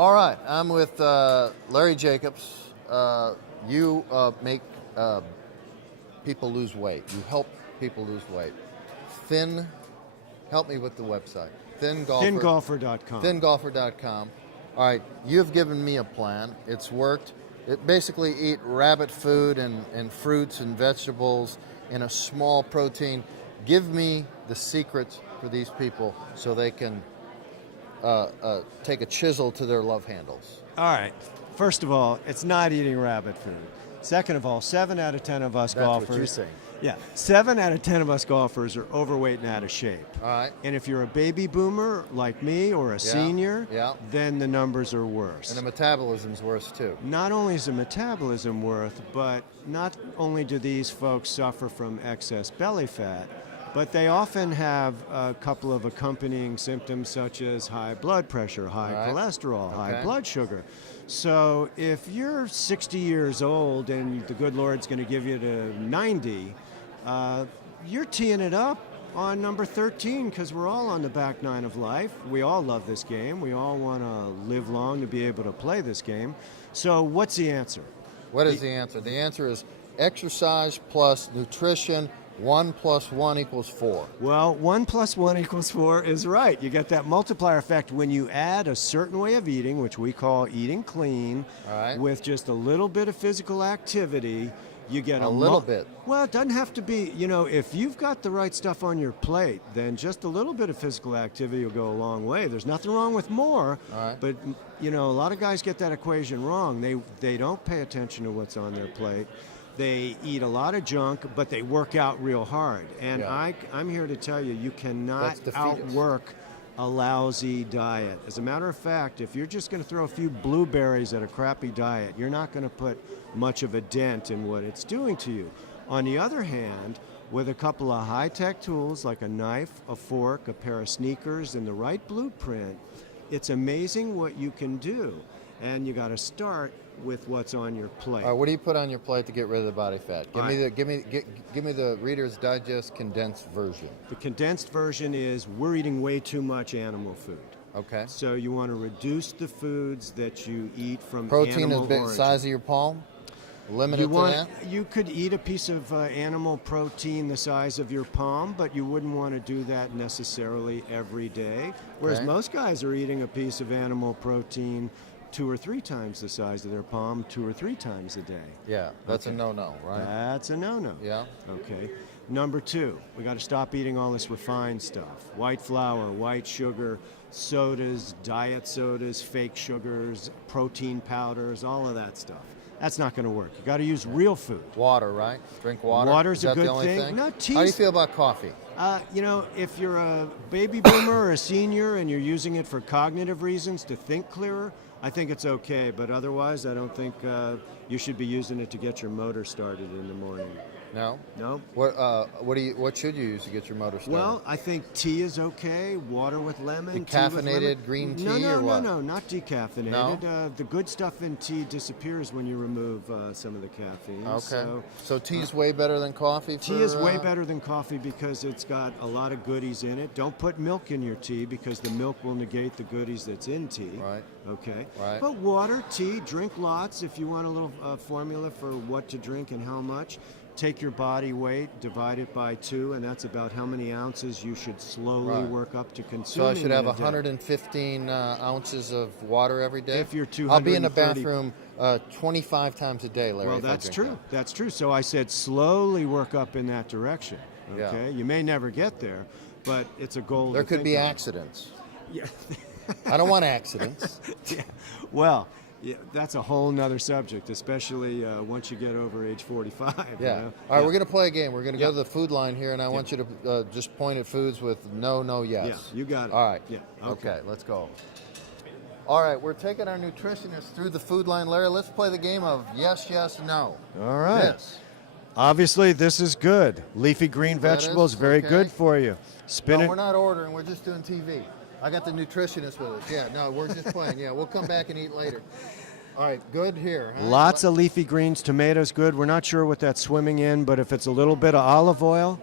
All right, I'm with Larry Jacobs. You make people lose weight. You help people lose weight. Help me with the website. Thingolfer.com. Thingolfer.com. All right, you've given me a plan. It's worked. It basically eat rabbit food and fruits and vegetables in a small protein. Give me the secrets for these people so they can take a chisel to their love handles. All right. First of all, it's not eating rabbit food. Second of all, 7 out of 10 of us golfers. That's what you're saying. Yeah, 7 out of 10 of us golfers are overweight and out of shape. All right. And if you're a baby boomer like me or a senior, then the numbers are worse. And the metabolism's worse too. Not only is the metabolism worse, but not only do these folks suffer from excess belly fat, but they often have a couple of accompanying symptoms such as high blood pressure, high cholesterol, high blood sugar. So if you're 60 years old and the good Lord's going to give you to 90, you're teeing it up on number 13 because we're all on the back nine of life. We all love this game. We all want to live long to be able to play this game. So what's the answer? What is the answer? The answer is exercise plus nutrition. 1 + 1 = 4. Well, 1 + 1 = 4 is right. You get that multiplier effect when you add a certain way of eating, which we call eating clean, with just a little bit of physical activity. You get a little bit. Well, it doesn't have to be. You know, if you've got the right stuff on your plate, then just a little bit of physical activity will go a long way. There's nothing wrong with more, but you know, a lot of guys get that equation wrong. They don't pay attention to what's on their plate. They eat a lot of junk, but they work out real hard. And I'm here to tell you, you cannot outwork a lousy diet. As a matter of fact, if you're just going to throw a few blueberries at a crappy diet, you're not going to put much of a dent in what it's doing to you. On the other hand, with a couple of high-tech tools like a knife, a fork, a pair of sneakers, and the right blueprint, it's amazing what you can do. And you got to start with what's on your plate. All right, what do you put on your plate to get rid of the body fat? Give me the Reader's Digest condensed version. The condensed version is we're eating way too much animal food. Okay. So you want to reduce the foods that you eat from protein animal is the origin. size of your palm? Limited to that? You could eat a piece of animal protein the size of your palm, but you wouldn't want to do that necessarily every day. Whereas most guys are eating a piece of animal protein 2 or 3 times the size of their palm 2 or 3 times a day. Yeah, that's a no-no, right? That's a no-no. Yeah. Okay. Number 2, we got to stop eating all this refined stuff. White flour, white sugar, sodas, diet sodas, fake sugars, protein powders, all of that stuff. That's not going to work. You got to use real food. Water, right? Drink water. Water's a good the only thing. No, tea. How do you feel about coffee? You know, if you're a baby boomer or a senior and you're using it for cognitive reasons to think clearer, I think it's okay, but otherwise I don't think you should be using it to get your motor started in the morning. No? No. What should you use to get your motor started? Well, I think tea is okay. Water with lemon. Decaffeinated green tea or what? No, not decaffeinated. No? The good stuff in tea disappears when you remove some of the caffeine. Okay. So tea's way better than coffee? Tea is way better than coffee because it's got a lot of goodies in it. Don't put milk in your tea because the milk will negate the goodies that's in tea. Right. Okay. Right. But water, tea, drink lots. If you want a little formula for what to drink and how much, take your body weight, divide it by 2, and that's about how many ounces you should slowly work up to consuming. So I should have 115 ounces of water every day? If you're 230. I'll be in the bathroom 25 times a day, Larry. Well, that's true. That's true. So I said slowly work up in that direction. Okay. Yeah. You may never get there, but it's a goal. There could be accidents. Yeah. I don't want accidents. Yeah. Well, yeah, that's a whole nother subject, especially once you get over age 45. Yeah. You know? All right, we're going to play a game. We're going to go to the food line here, and I want you to just point at foods with no, no, yes. Yeah, you got it. All right. Yeah. Okay, let's go. All right, we're taking our nutritionists through the food line. Larry, let's play the game of yes, yes, no. All right. Yes. Obviously, this is good. Leafy green vegetables, very good for you. No, we're not ordering. We're just doing TV. I got the nutritionist with us. Yeah, no, we're just playing. Yeah, we'll come back and eat later. All right, good here. Huh? Lots of leafy greens, tomatoes, good. We're not sure what that's swimming in, but if it's a little bit of olive oil,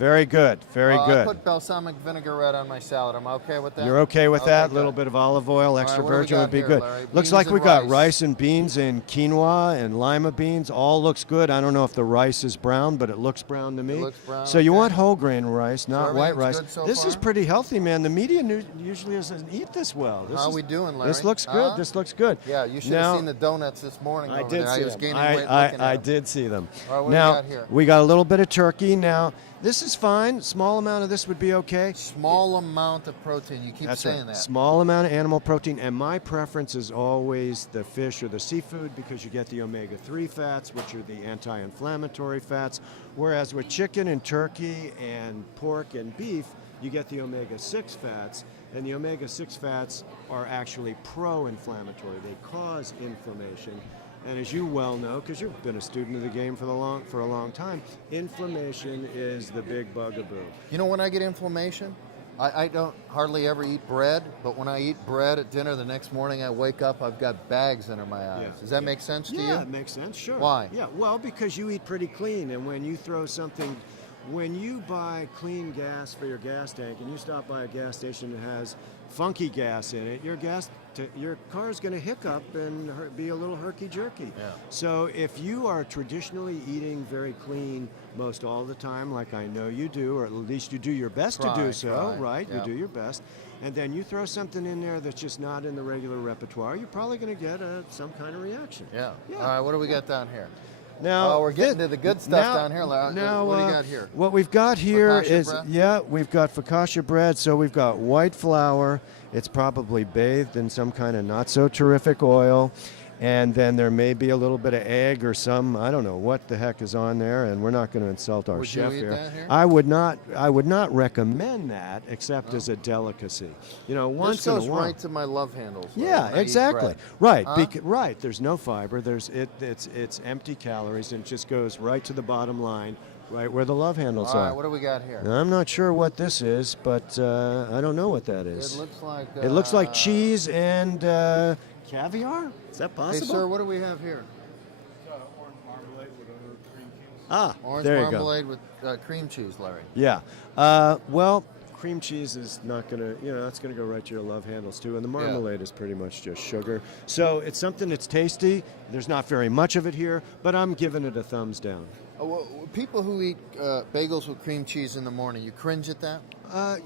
Very good. Very good. I put balsamic vinaigrette on my salad. Am I okay with that? You're okay with Okay, that? A good. little bit of olive oil, extra what do we virgin got would be here, good. Larry? Looks Beans like and we got rice. rice and beans and quinoa and lima beans. All looks good. I don't know if the rice is brown, but it looks brown to me. It looks brown, So you okay. want whole grain rice, not white everything's rice. good so This is far? pretty healthy, man. The media usually doesn't eat this well. How are we doing, Larry? This looks good. Huh? This looks good. Yeah, you should Now- have seen the donuts this morning. I over did there. see I was them. gaining weight looking at I them. did see them. All right, what do now we got here? we got a little bit of turkey. Now this is fine. Small amount of this would be okay. Small amount of protein. You keep That's saying right. that. Small amount of animal protein, and my preference is always the fish or the seafood because you get the omega-3 fats, which are the anti-inflammatory fats. Whereas with chicken and turkey and pork and beef, you get the omega-6 fats, and the omega-6 fats are actually pro-inflammatory. They cause inflammation. And as you well know, because you've been a student of the game for a long time, inflammation is the big bugaboo. You know when I get inflammation? I don't hardly ever eat bread, but when I eat bread at dinner the next morning, I wake up, I've got bags under my eyes. Yeah. Does that make sense to you? Yeah, it makes sense, sure. Why? Yeah, well, because you eat pretty clean, and when you throw something, when you buy clean gas for your gas tank, and you stop by a gas station that has funky gas in it, your car's going to hiccup and be a little herky-jerky. Yeah. So if you are traditionally eating very clean most all the time, like I know you do, or at least you do your best to do so, right? Yeah. You do your best. And then you throw something in there that's just not in the regular repertoire, you're probably going to get some kind of reaction. Yeah. Yeah. All right, what do we got down here? Now We're getting to the good stuff down here, Larry. Now, what do you got here? What we've got here Focaccia is, bread? we've got focaccia bread. So we've got white flour. It's probably bathed in some kind of not so terrific oil. And then there may be a little bit of egg or some, I don't know what the heck is on there, and we're not going to insult our Would you chef eat here. that here? I would not recommend that except as a delicacy. You know, once This in goes a while. right to my love handles. Larry, Yeah, when I eat exactly. bread. Right. Huh? Right. There's no fiber. It's empty calories, and it just goes right to the bottom line, right where the love handles All are. right, what do we got here? Now, I'm not sure what this is, but I don't know what that is. It looks like cheese and caviar. Is that Hey, possible? sir, what do we have here? Orange marmalade with cream cheese. Ah, Orange there you go. marmalade with cream cheese, Larry. Yeah. Well, cream cheese is not going to, that's going to go right to your love handles too. And the marmalade is pretty much just sugar. So it's something that's tasty. There's not very much of it here, but I'm giving it a thumbs down. People who eat bagels with cream cheese in the morning, you cringe at that? I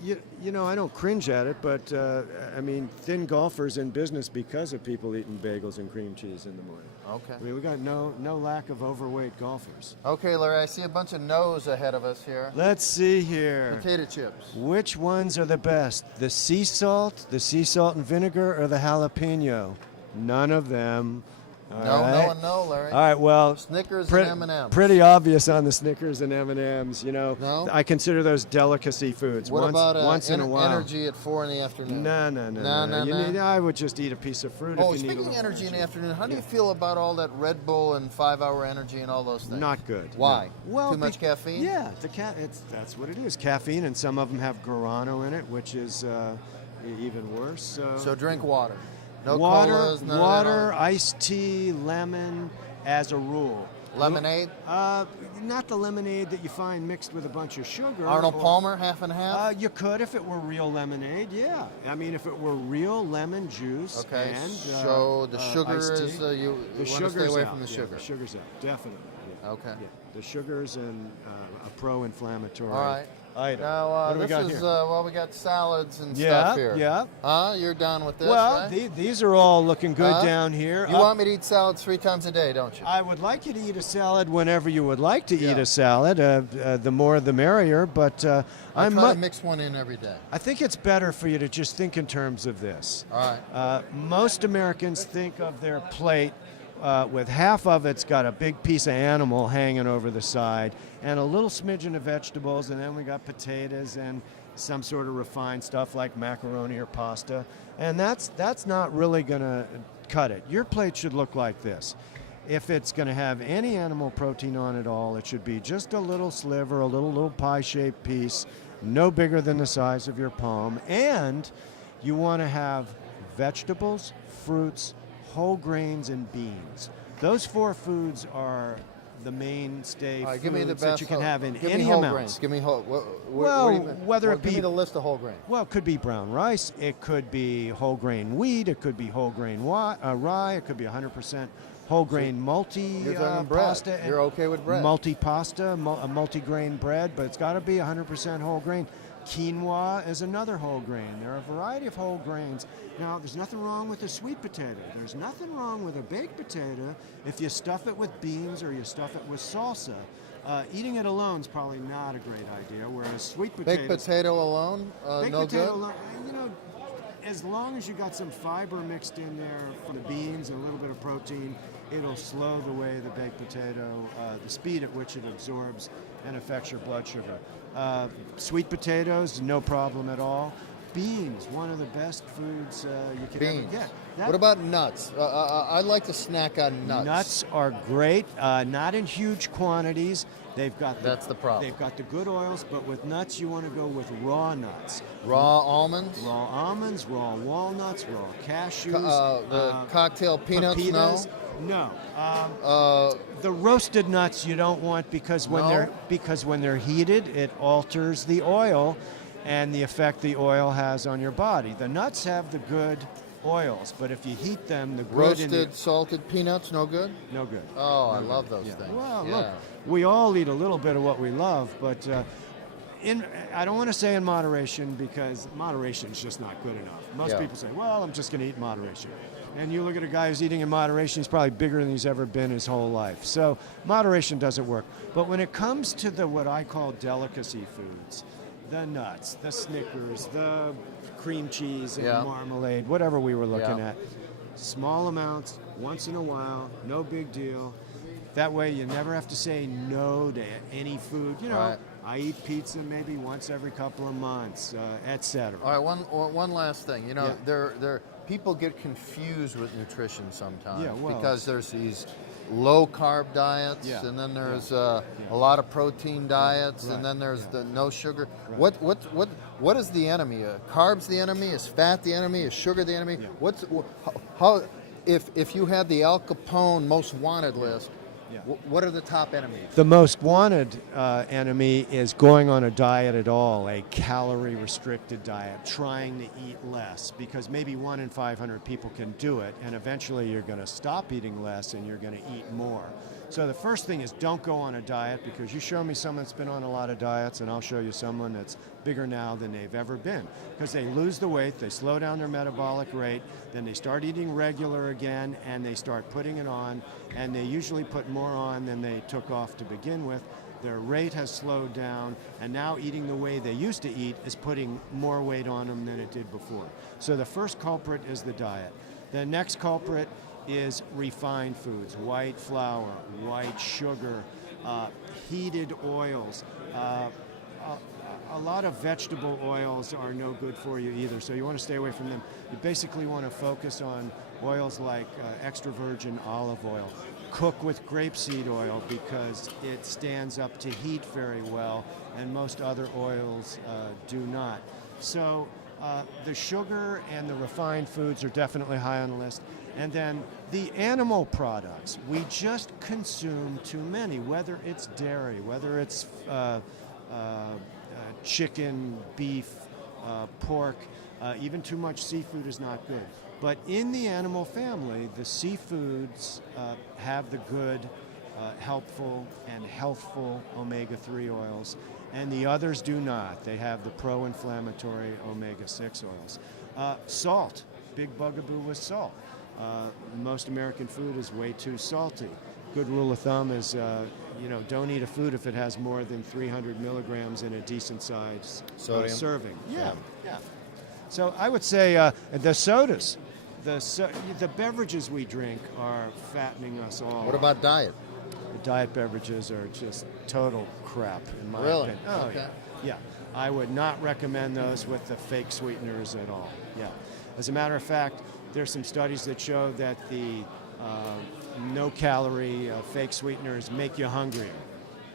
don't cringe at it, but I mean, thin golfers in business because of people eating bagels and cream cheese in the morning. Okay. I mean, we got no lack of overweight golfers. Okay, Larry, I see a bunch of no's ahead of us here. Let's see here. Potato chips. Which ones are the best? The sea salt and vinegar, or the jalapeno? None of them. All right. No and no, Larry. All right, well, Snickers and M&Ms. Pretty obvious on the Snickers and M&Ms. No? I consider those delicacy foods. What about once in a while? energy at 4 in the afternoon? No. I would just eat a piece of fruit. Oh, if you need a speaking of little energy in the afternoon, how do you feel about all that Red Bull and 5-hour energy and all those things? Not good. Why? No. Well, Too much caffeine? Yeah, that's what it is. Caffeine, and some of them have guarana in it, which is even worse. So drink water. No water, colas, none of that. iced tea, lemon, as a rule. Lemonade? Not the lemonade that you find mixed with a bunch of sugar. Arnold Palmer, half and half? You could if it were real lemonade, yeah. I mean, if it were real lemon juice Okay, and so the sugar iced is, tea. you The want to sugar's stay away out. from the Yeah, sugar. the sugar's out, definitely. Yeah. Okay. Yeah. The sugar's and a pro-inflammatory All right. item. Now, what do we this got is, here? we got salads and Yeah, stuff here. yeah. You're down with this, Well, right? these are all looking good Huh? down here. You want me to eat salads 3 times a day, don't you? I would like you to eat a salad whenever you would like to eat Yeah. a salad. The more the merrier, but I I'm try to mix one in every day. I think it's better for you to just think in terms of this. All right. Most Americans think of their plate with half of it's got a big piece of animal hanging over the side and a little smidgen of vegetables, and then we got potatoes and some sort of refined stuff like macaroni or pasta, and that's not really going to cut it. Your plate should look like this. If it's going to have any animal protein on it all, it should be just a little sliver, a little pie-shaped piece, no bigger than the size of your palm, and you want to have vegetables, fruits, whole grains, and beans. Those 4 foods are the mainstay All right, foods give me the that best you can have in give any me whole amounts. grains. Give me whole. Well, what do you mean? whether it give be- me the list of whole grain. Well, it could be brown rice, it could be whole grain wheat, it could be whole grain rye, it could be 100% whole grain multi You're talking bread. pasta. You're okay with bread. Multi pasta, a multi-grain bread, but it's got to be 100% whole grain. Quinoa is another whole grain. There are a variety of whole grains. Now, there's nothing wrong with a sweet potato. There's nothing wrong with a baked potato if you stuff it with beans or you stuff it with salsa. Eating it alone is probably not a great idea, whereas sweet potatoes... Baked potato alone, baked no potato good? alone, you know, as long as you got some fiber mixed in there from the beans and a little bit of protein, it'll slow the way the baked potato, the speed at which it absorbs and affects your blood sugar. Sweet potatoes, no problem at all. Beans, one of the best foods you can ever get. What about nuts? I like to snack on nuts. Nuts are great, not in huge quantities. That's the problem. They've got the good oils, but with nuts, you want to go with raw nuts. Raw almonds? Raw almonds, raw walnuts, raw cashews. The cocktail peanuts, pepitas. no? The roasted nuts you don't want because when they're heated, it alters the oil and the effect the oil has on your body. The nuts have the good oils, but if you heat them, the good Roasted, salted peanuts, no good? no good. Oh, I love those things. Well, Yeah. look, we all eat a little bit of what we love, but I don't want to say in moderation because moderation is just not good enough. Most people say, well, I'm just going to eat in moderation. And you look at a guy who's eating in moderation, he's probably bigger than he's ever been his whole life. So moderation doesn't work. But when it comes to the what I call delicacy foods, the nuts, the Snickers, the cream cheese and marmalade, whatever we were looking at, small amounts, once in a while, no big deal. That way you never have to say no to any food. You know, Right. I eat pizza maybe once every couple of months, etc. All right, one last thing. You know, Yeah. there people get confused with nutrition sometimes Yeah, well, because there's these low carb diets, Yeah. and then there's a lot of protein diets, Right. and then there's the no sugar. Right. What is the enemy? Carbs the enemy? Is fat the enemy? Is sugar the enemy? Yeah. How if you had the Al Capone most wanted list? Yeah. What are the top enemies? The most wanted enemy is going on a diet at all, a calorie-restricted diet, trying to eat less, because maybe 1 in 500 people can do it, and eventually you're going to stop eating less and you're going to eat more. So the first thing is don't go on a diet, because you show me someone that's been on a lot of diets, and I'll show you someone that's bigger now than they've ever been, because they lose the weight, they slow down their metabolic rate, then they start eating regular again, and they start putting it on, and they usually put more on than they took off to begin with. Their rate has slowed down, and now eating the way they used to eat is putting more weight on them than it did before. So the first culprit is the diet. The next culprit is refined foods, white flour, white sugar, heated oils. A lot of vegetable oils are no good for you either, so you want to stay away from them. You basically want to focus on oils like extra virgin olive oil. Cook with grapeseed oil because it stands up to heat very well, and most other oils do not. So the sugar and the refined foods are definitely high on the list. And then the animal products, we just consume too many, whether it's dairy, whether it's chicken, beef, pork, even too much seafood is not good. But in the animal family, the seafoods have the good, helpful, and healthful omega-3 oils, and the others do not. They have the pro-inflammatory omega-6 oils. Salt, big bugaboo with salt. Most American food is way too salty. Good rule of thumb is, don't eat a food if it has more than 300 milligrams in a decent size serving. Yeah. So I would say the sodas, the beverages we drink are fattening us all. What about diet? The diet beverages are just total crap, in my Really? opinion. Oh, Okay. yeah. I would not recommend those with the fake sweeteners at all. Yeah. As a matter of fact, there's some studies that show that the no-calorie fake sweeteners make you hungrier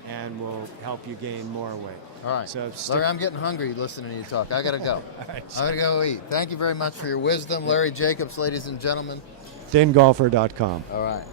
and will help you gain more weight. All right. So Larry, I'm getting hungry listening to you talk. I got to go. All right. I'm going to go eat. Thank you very much for your wisdom, Larry Jacobs, ladies and gentlemen. ThinGolfer.com. All right.